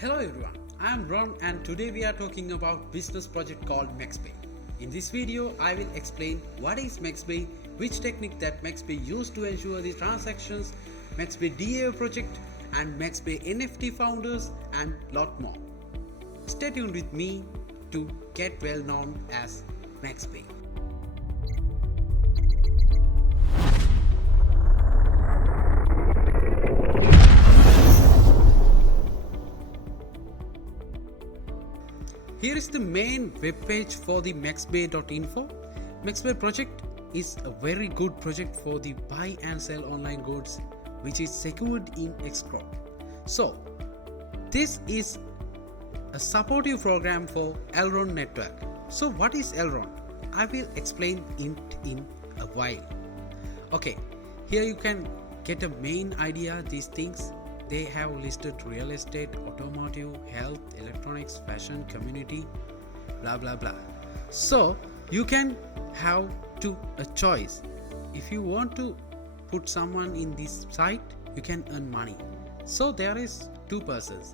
Hello everyone, I am Ron and today we are talking about business project called MEXbay. In this video, I will explain what is MEXbay, which technique that MEXbay used to ensure the transactions, MEXbay DAO project and MEXbay NFT founders and lot more. Stay tuned with me to get well known as MEXbay. Here is the main webpage for the MEXbay.info. MEXbay project is a very good project for the buy and sell online goods which is secured in escrow. So this is a supportive program for Elrond network. So what is Elrond? I will explain it in a while. Okay, here you can get a main idea these things. They have listed real estate, automotive, health, electronics, fashion, community, blah blah blah. So you can have a choice. If you want to put someone in this site, you can earn money. So there is two persons.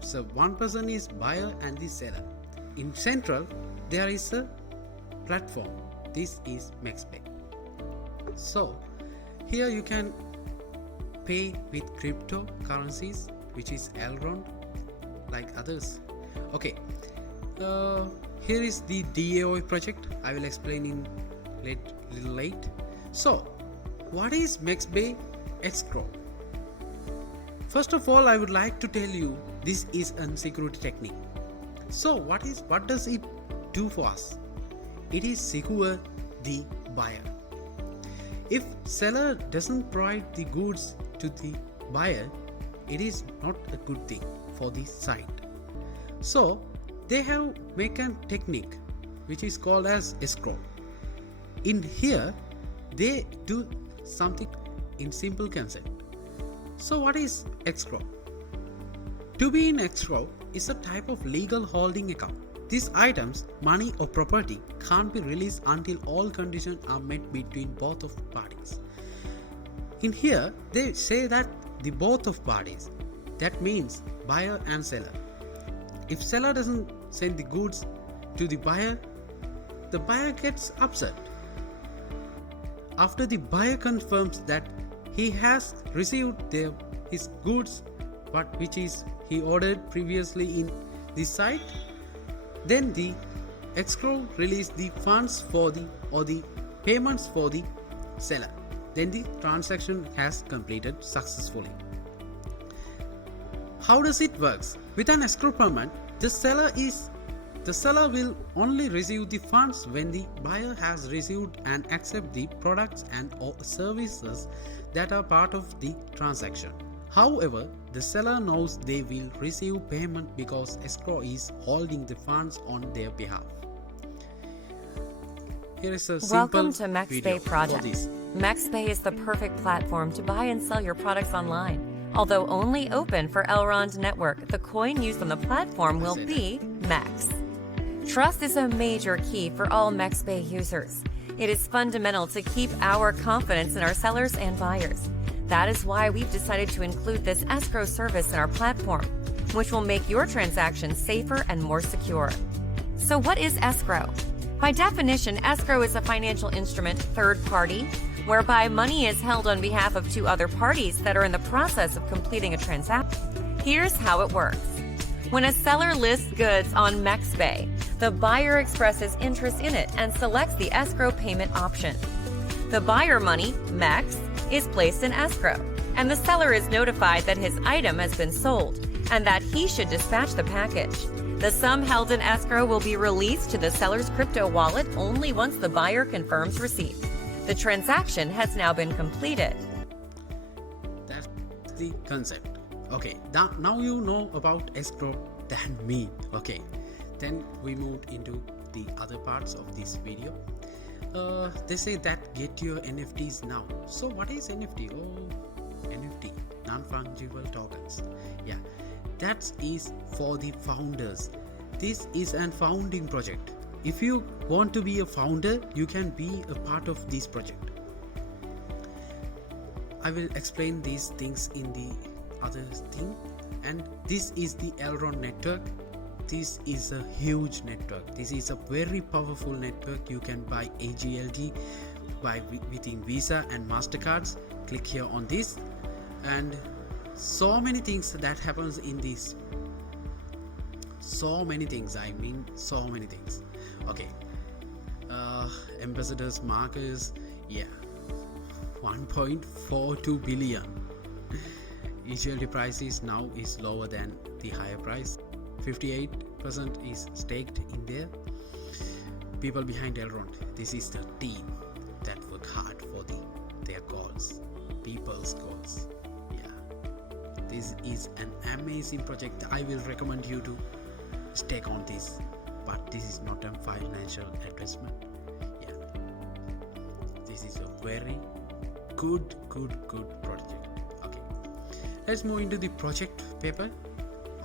So one person is buyer and the seller. In central, there is a platform. This is MEXbay. So here you can pay with cryptocurrencies, which is Elrond, like others. Okay, here is the DAO project. I will explain in little late. So, what is MEXbay escrow? First of all, I would like to tell you this is a security technique. So, what does it do for us? It is secure the buyer. If seller doesn't provide the goods to the buyer, it is not a good thing for the site. So they have make a technique which is called as escrow. In here they do something in simple concept. So what is escrow? To be in escrow is a type of legal holding account. These items, money or property, can't be released until all conditions are met between both of parties. In here, they say that the both of parties, that means buyer and seller. If seller doesn't send the goods to the buyer gets upset. After the buyer confirms that he has received his goods, which is he ordered previously in the site, then the escrow release the funds for the payments for the seller. Then the transaction has completed successfully. How does it work? With an escrow payment, the seller will only receive the funds when the buyer has received and accept the products and or services that are part of the transaction. However, the seller knows they will receive payment because escrow is holding the funds on their behalf. Here is a Welcome simple to MEXbay project. MEXbay is the perfect platform to buy and sell your products online. Although only open for Elrond network, the coin used on the platform will be MEX. Trust is a major key for all MEXbay users. It is fundamental to keep our confidence in our sellers and buyers. That is why we've decided to include this escrow service in our platform, which will make your transactions safer and more secure. So what is escrow? By definition, escrow is a financial instrument, third party, whereby money is held on behalf of two other parties that are in the process of completing a transaction. Here's how it works. When a seller lists goods on MEXbay, the buyer expresses interest in it and selects the escrow payment option. The buyer money, MEX, is placed in escrow, and the seller is notified that his item has been sold and that he should dispatch the package. The sum held in escrow will be released to the seller's crypto wallet only once the buyer confirms receipt. The transaction has now been completed. That's the concept. Okay, now you know about escrow than me. Okay, then we moved into the other parts of this video. They say that get your NFTs now. So what is NFT? Oh, NFT, non-fungible tokens. Yeah, that is for the founders. This is an founding project. If you want to be a founder, you can be a part of this project. I will explain these things in the other thing. And this is the Elrond network. This is a huge network. This is a very powerful network. You can buy AGLD within Visa and MasterCards. Click here on this, and so many things that happens in this. So many things, I mean so many things. Okay, ambassadors, markers, yeah, 1.42 billion. EGLD price is now is lower than the higher price. 58% is staked in there. People behind Elrond, this is the team that work hard for their goals, people's goals. Yeah, this is an amazing project. I will recommend you to stake on this, but this is not a financial investment. Yeah, this is a very good project. Okay, let's move into the project paper.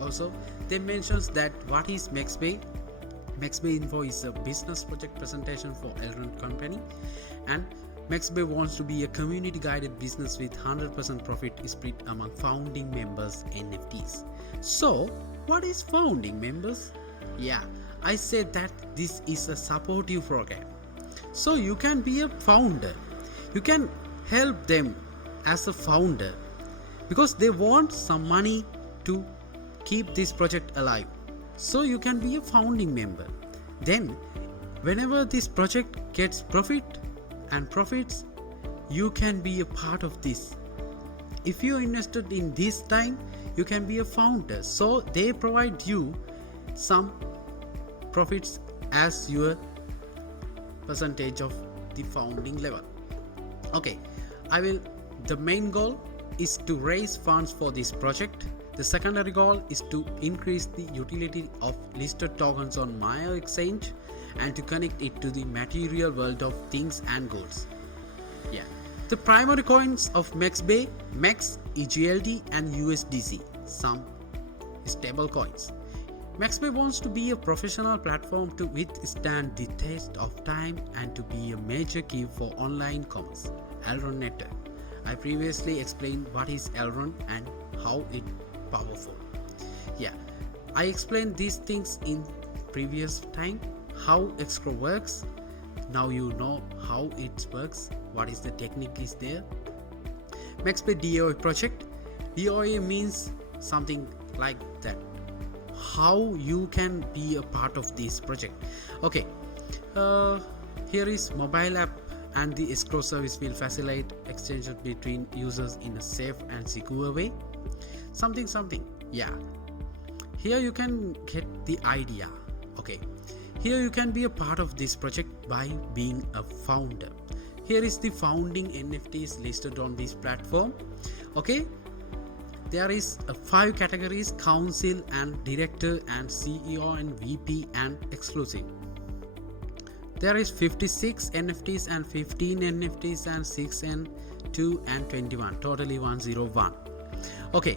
Also, they mentions that what is MEXbay. MEXbay.info is a business project presentation for Elrond company, and MEXbay wants to be a community guided business with 100% profit split among founding members NFTs. So what is founding members? Yeah, I said that this is a supportive program. So you can be a founder. You can help them as a founder because they want some money to keep this project alive. So you can be a founding member. Then whenever this project gets profit and profits, you can be a part of this. If you invested in this time, you can be a founder. So they provide you some profits as your percentage of the founding level. Okay, the main goal is to raise funds for this project. The secondary goal is to increase the utility of listed tokens on Maiar Exchange and to connect it to the material world of things and goods. Yeah, the primary coins of MEXbay, MEX, EGLD and USDC, some stable coins. MEXbay wants to be a professional platform to withstand the test of time and to be a major key for online commerce. Elrond network. I previously explained what is Elrond and how it powerful. Yeah, I explained these things in previous time, how escrow works. Now you know how it works, what is the technique is there. MEXbay DOA project. DOA means something like that, how you can be a part of this project. Okay, here is mobile app, and the escrow service will facilitate exchange between users in a safe and secure way. Something, yeah, here you can get the idea. Okay, here you can be a part of this project by being a founder. Here is the founding NFTs listed on this platform. Okay, there is 5 categories: council and director and CEO and VP and exclusive. There is 56 NFTs and 15 NFTs and 6 and 2 and 21, totally 101. Okay,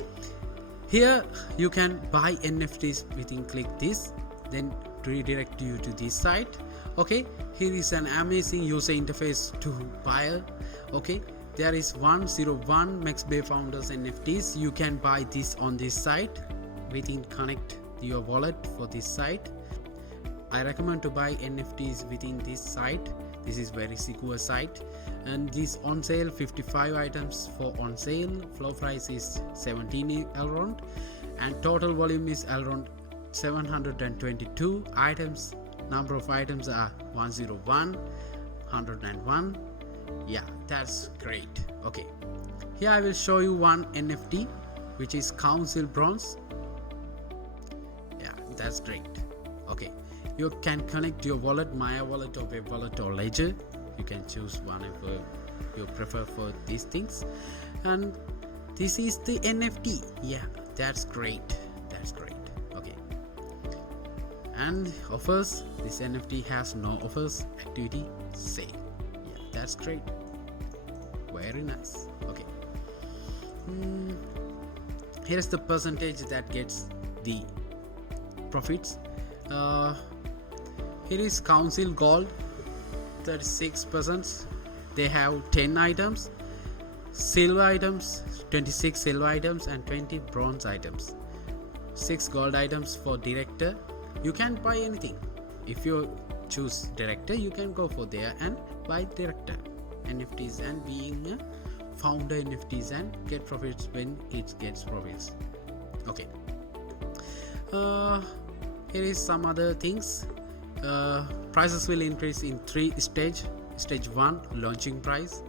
here you can buy NFTs within click this, then redirect you to this site. Okay, here is an amazing user interface to buy. Okay, there is 101 MEXbay founders NFTs. You can buy this on this site within connect your wallet for this site. I recommend to buy NFTs within this site. This is very secure site, and this on sale 55 items for on sale. Floor price is 17 Elrond and total volume is Elrond 722 items. Number of items are 101, 101. Yeah, that's great. Okay, here I will show you one NFT which is council bronze. Yeah, that's great. Okay, you can connect your wallet, Maiar wallet or web wallet or ledger. You can choose whatever you prefer for these things. And this is the NFT. Yeah, that's great. Okay, and offers, this NFT has no offers, activity, sale. Yeah, that's great, very nice. Okay, here's the percentage that gets the profits. Here is council gold, 36%. They have 10 items. silver items, 26 silver items and 20 bronze items, 6 gold items for director. You can buy anything. If you choose director, you can go for there and buy director NFTs and being a founder NFTs and get profits when it gets profits. Okay, here is some other things. Prices will increase in 3 stages. Stage 1, launching price.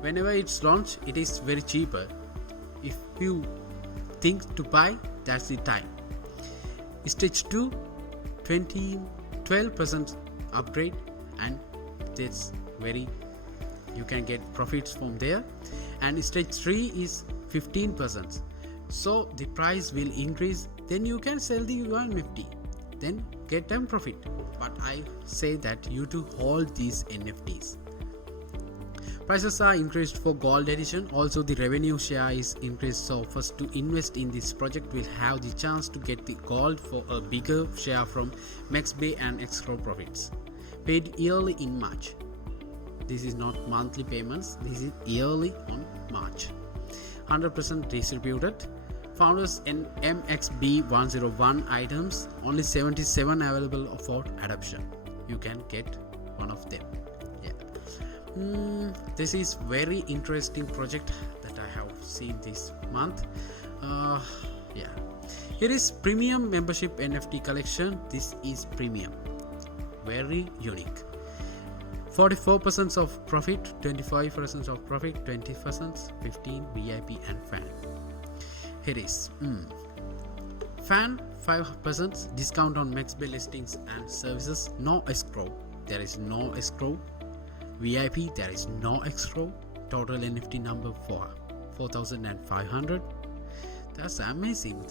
Whenever it's launched, it is very cheaper. If you think to buy, that's the time. Stage 2, 12% upgrade, and that's very, you can get profits from there. And stage 3 is 15%. So the price will increase, then you can sell the NFT, then get them profit. But I say that you to hold these NFTs. Prices are increased for gold edition. Also the revenue share is increased, so first to invest in this project will have the chance to get the gold for a bigger share from MEXbay and escrow profits. Paid yearly in March. This is not monthly payments, this is yearly on March. 100% distributed. Founders in MEXbay.info items, only 77 available for adoption. You can get one of them. Yeah. This is very interesting project that I have seen this month. Yeah. Here is premium membership NFT collection. This is premium, very unique. 44% of profit, 25% of profit, 20%, 15 VIP and fan. Here is fan 5% discount on MEXbay listings and services. No escrow, there is no escrow. VIP, there is no escrow. Total NFT number for 4,500. That's amazing.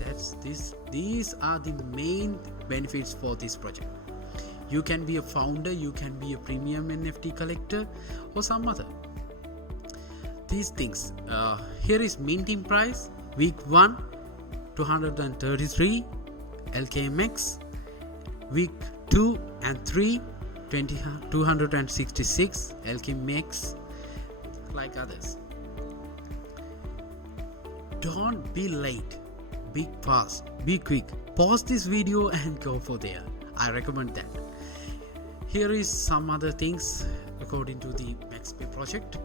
These are the main benefits for this project. You can be a founder, you can be a premium NFT collector, or some other these things. Here is minting price. Week 1 233 LKMX. Week 2 and 3 266 LKMX. Like others, don't be late, be fast, be quick. Pause this video and go for there. I recommend that. Here is some other things according to the MEXbay project.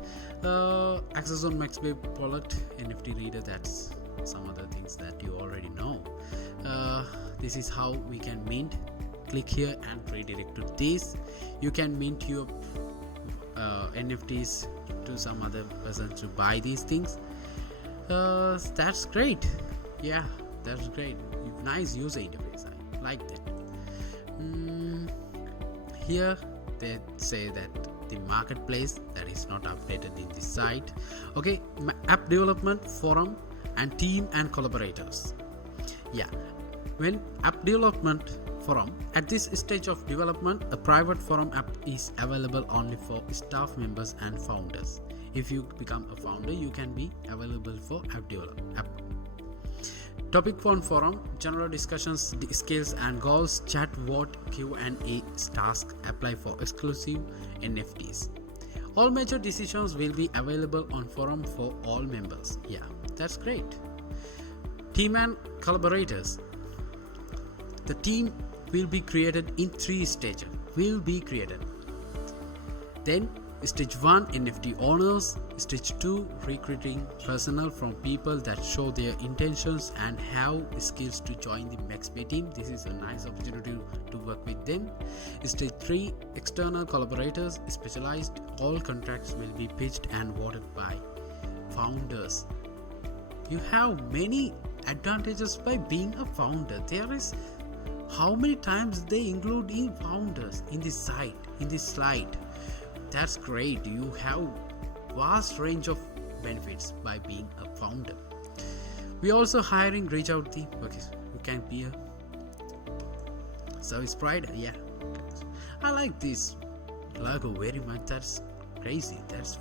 Access on MEXbay wallet, NFT reader, that's some other things that you already know. This is how we can mint. Click here and redirect to this. You can mint your NFTs to some other person to buy these things. That's great. Yeah, that's great. Nice user interface, I like that. Here they say that the marketplace that is not updated in this site. Okay, app development forum and team and collaborators. Yeah, when app development forum, at this stage of development, a private forum app is available only for staff members and founders. If you become a founder, you can be available for app development. Topic 1 forum, general discussions, skills and goals, chat, vote, Q&A, task, apply for exclusive NFTs. All major decisions will be available on forum for all members. Yeah, that's great. Team and collaborators. The team will be created in 3 stages. Then stage 1, NFT owners. Stage 2, recruiting personnel from people that show their intentions and have skills to join the MEXbay team. This is a nice opportunity to work with them. Stage 3, external collaborators, specialized. All contracts will be pitched and voted by founders. You have many advantages by being a founder. There is how many times they include in founders in this site, in this slide. That's great. You have vast range of benefits by being a founder. We also hiring, reach out the, okay, you can be a service provider. Yeah, I like this logo very much. That's crazy. That's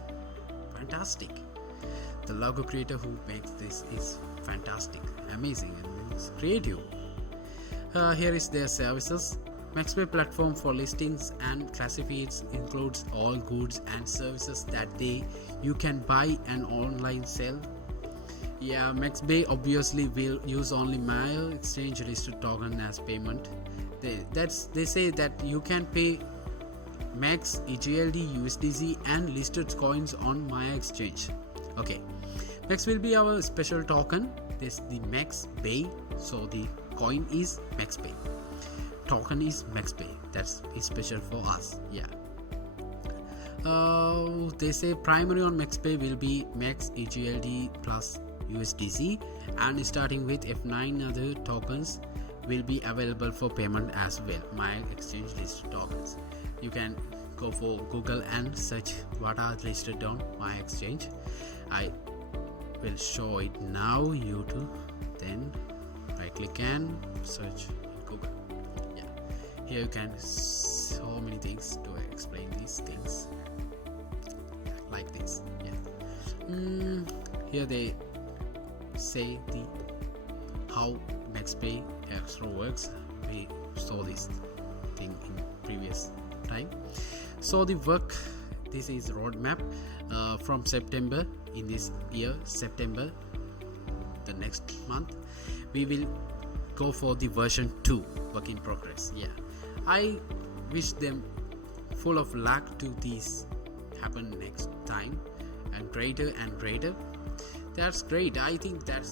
fantastic. The logo creator who makes this is fantastic, amazing, and it's creative. Here is their services. MEXbay platform for listings and classifieds includes all goods and services that you can buy and online sell. Yeah, MEXbay obviously will use only Maiar Exchange listed token as payment. They say that you can pay MEX, EGLD, USDC and listed coins on Maiar Exchange. Okay, MEX will be our special token. This is the MEXbay, so the coin is MEXbay, token is MEXbay. That's special for us. Yeah. They say primary on MEXbay will be MEX, EGLD plus USDC, and starting with F9 other tokens will be available for payment as well. Maiar Exchange listed tokens. You can go for Google and search what are listed on Maiar Exchange. I will show it now. YouTube, then right click and search in Google. Yeah, here you can so many things to explain these things like this. Yeah. Here they say how MEXbay extra works. We saw this thing in previous time. So the work, this is roadmap from September in this year, September the next month we will go for the version 2, work in progress. Yeah, I wish them full of luck to this happen next time, and greater and greater. That's great. I think that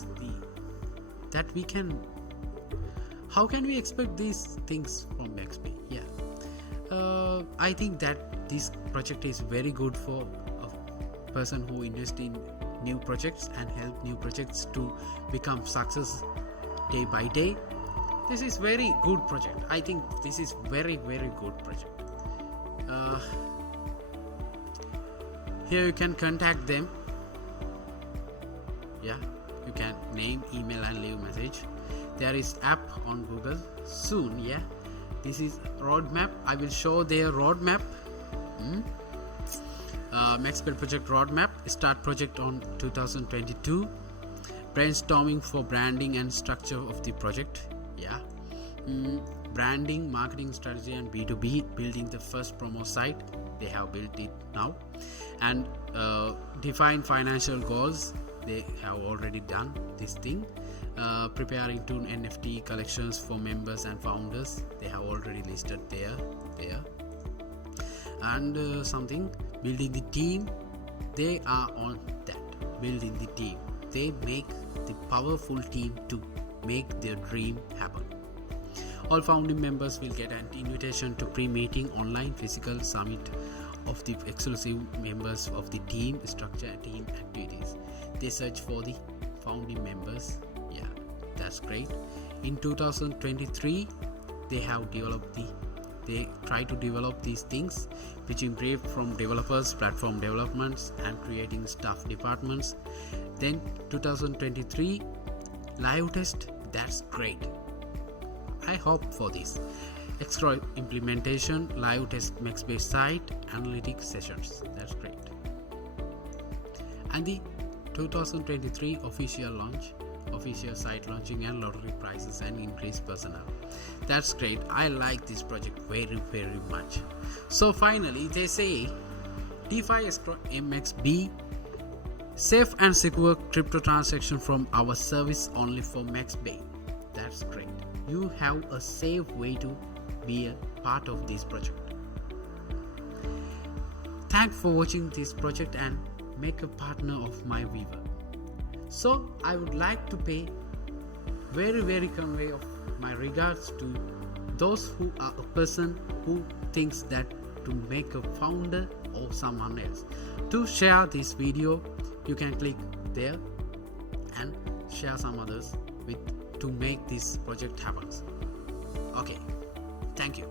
we can. How can we expect these things from MEXbay? Yeah, I think that this project is very good for a person who invests in new projects and help new projects to become success day by day. This is very good project. I think this is very good project. Here you can contact them. Yeah, you can name, email and leave message. There is app on Google soon. Yeah, this is roadmap. I will show their roadmap. MEXbay project roadmap. Start project on 2022. Brainstorming for branding and structure of the project. Yeah, branding, marketing strategy and B2B. Building the first promo site. They have built it now. And define financial goals. They have already done this thing. Preparing to NFT collections for members and founders. They have already listed there. And something, building the team. They are on that, building the team. They make the powerful team to make their dream happen. All founding members will get an invitation to pre-meeting online physical summit of the exclusive members of the team structure and team activities. They search for the founding members. Yeah, that's great. In 2023 they try to develop these things, which brief from developers, platform developments and creating staff departments. Then 2023 live test. That's great. I hope for this. Extra implementation, live test MEXbay site, analytics sessions. That's great. And the 2023 official launch, official site launching and lottery prizes and increased personnel. That's great. I like this project very much. So finally they say DeFi Escrow MXB, safe and secure crypto transaction from our service only for MEXbay. That's great. You have a safe way to be a part of this project. Thanks for watching this project and make a partner of my Weaver. So I would like to pay very convey of my regards to those who are a person who thinks that to make a founder or someone else. To share this video, you can click there and share some others to make this project happen. Okay, thank you.